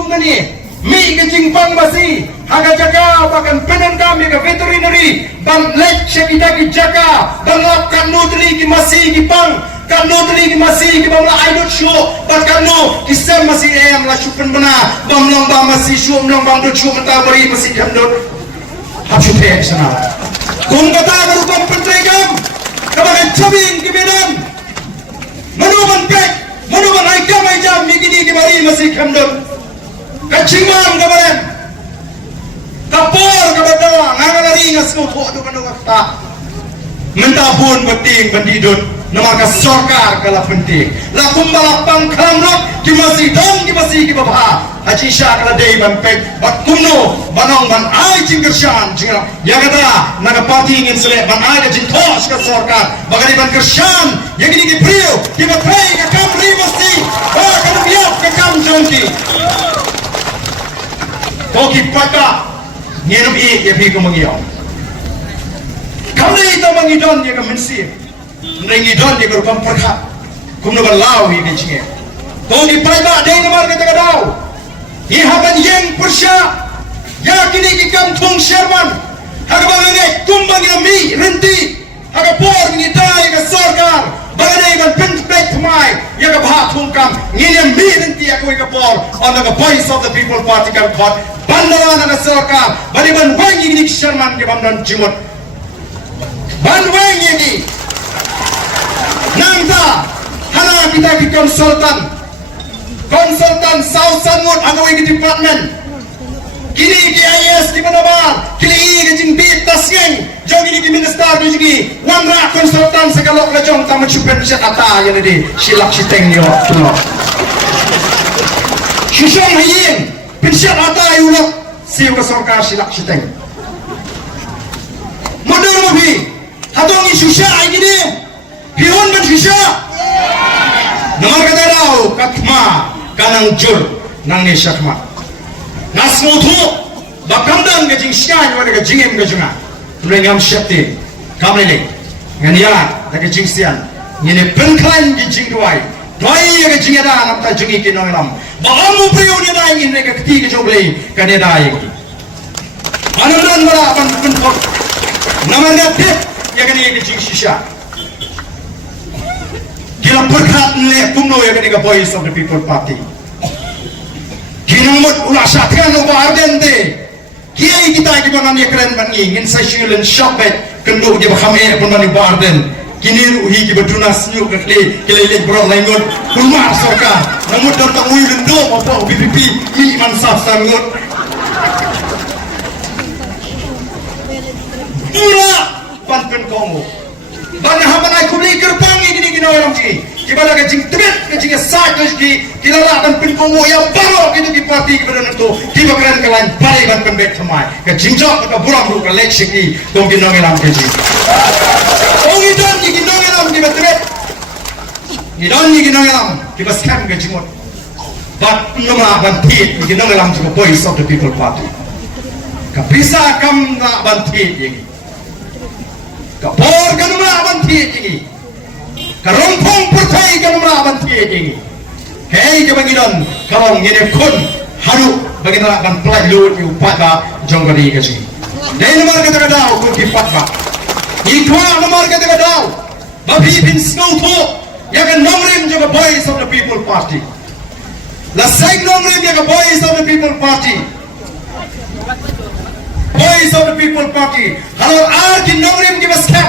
hukum ni mi ke jingpang basi haga jaga bahkan penan kami ke veterinary bang lek kita ki jaga bang lap kan nutri ki masih ki pang kan nutri ki masih ki bang la I not sure but kan no ki sem masih em la chupen bana bang long bang masih sure long bang dut sure mata bari masih kan dut hap shu pe sana kung kata baru bang pentrigam kabagan cabing ki benan manuman pek manuman ai kamai jam mi gini ki bari masih kan dut kacimam kabaran kapor kabada ngangalari ngasmo tho do kanu kata menta pun penting bandidut nomor ka sarkar kala penting la kumbala pangkhamlok ki masih ki babha haji sha kala dei ban pek bat kumno banong ban ai jingkershan jinga yagada naga parti ingin sele ban ai jin thos ka sarkar bagari ban kershan yagini ki prio ki bapai ka kam rimasti ba kan biak ka kam jonti Koki pata nyenum ya pi ko mangiyaw kamne ito mangidon ya ka mensi nangidon ya ko pamparkha kumno balaw ya chinge koki pata dei namar ka taga daw ihaban yeng pursha ya kini ki kam thung sherman haga bangange kumbang ya mi renti haga por ni dai ka sarkar bagay ban pen pek thmai ya ka bha thung kam ngine mi renti ya ko ka por on the voice of the people party kan khot bandara na sarkar bali ban wangi ni sherman ke bamdan jimot ban wangi ni nangta hana kita ki consultant South Sanmut agawai ki department kini ki IS di Manabar kini ki jing bit tasyen jogi ki minister di jigi wandra consultant sekalok la jong tamu chupen set ata ya di silak siteng yo tuno shishong hayin pinset ata yulo siu ka sarkar silak siteng modern movie hatong ni susha ai gini pihon ban susha nomor kata dau katma kanang jur nang ni syakma nasmutu bakandang ke jing syan wa ke jingem ke junga tulengam syapti kamle ngania ke jing syan ngene penklan ke jing duai doi ke jing ada nam ta jungi ke nolam ba amu priyo ni dai ngene ke ti ke joglei ke ne dai anuran bala pan pen namar ga tip ya ke ni ke jing shisha gila perkhat le kumno ya ke ni ke voice of the people party kinamut ula syatkan lo bardente kiai kita ki bonan ye keren ban ngin sasulen shopet kendo di bahame pun ban barden kini ruhi ki baduna snyu kle kele bro langot kulmar sarkar namut dor ta uy lendo apa BPP mi man saf sangut ura panpen komo ban haman ai kubli kerpang ini gino ram ji kibala ka jing tebet ka jing sa ki kilala ban pin komo ya baro gitu di parti ki badan to ki bakran kalan pai ban pembek thamai ka jing jok ka buram ru ka lek shiki tong gino ngelam ke ji ong idon ki gino ngelam di betebet idon ni gino ngelam ki bas kam ka jingot bat noma ban ti ki gino ngelam to voice of the people party ka bisa kam na ban ti ye kapor kanumra abanti jingi karompong purthai kanumra abanti jingi hei ke bangidon karong ngene kun haru bagina ban play load yu pada jonggari ke jingi dei nomor ka daw ku ki patba ikwa nomor ka daw babi bin snowto ya kan nomrim jo voice of the people party la sai nomrim ya voice of the people party voice of the people party halo arki nomrim ki baskap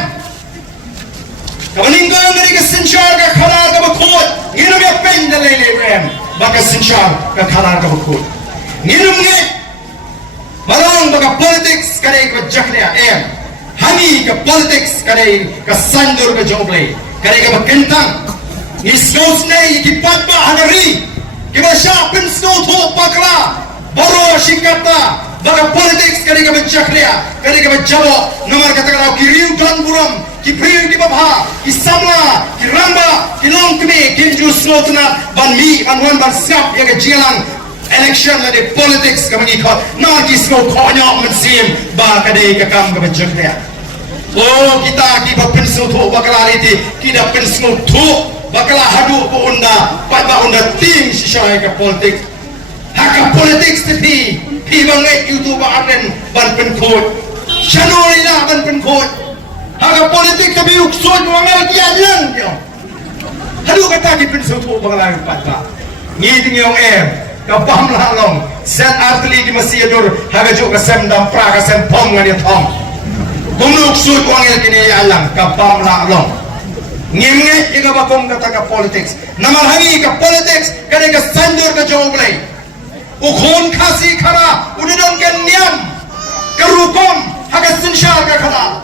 kabalinga ngari ka sinchar ka khara ka bakhot ngino me pen de lele rem baka sinchar ka khara ka bakhot ngino nge barang baka politics kare ka jaklia em hani ka politics kare ka sandur ka joble kare ka bakentang ni scouts nei ki patba hanari ki ba sha pen scout ho pakla baro shikata baka politics kari ka chakriya kari ka jabo nomor kata kau kiriu dan buram ki priu di babha ki samla ki ramba ki longkme ki jusnotna ban mi ban wan ban sap ya ka jilang election la de politics ka mangi khat na ki sko khonya mensim ba ka de ka kam ka chakriya oh kita ki ba pensu tho bakala riti ki da pensu tho bakala hadu ko unda pat ba unda tim shisha ka politics hak haka politics ti bangai YouTube aren ban penkot channel ila ban penkot haka politics ti uksod wangal kiadlan yo hadu kata ki pensutu banglang patba ngiding yung kapam lalong set artli di masiadur haka jo kasem dam pra kasem pom ngani thong kumluk sud wangal kini alang kapam lalong ngimnge iga bakong kata ka politics namalhangi ka politics kani ka sandur ka joglay ukhon khasi khara unidon ke niam karukom haka sinshar ka khada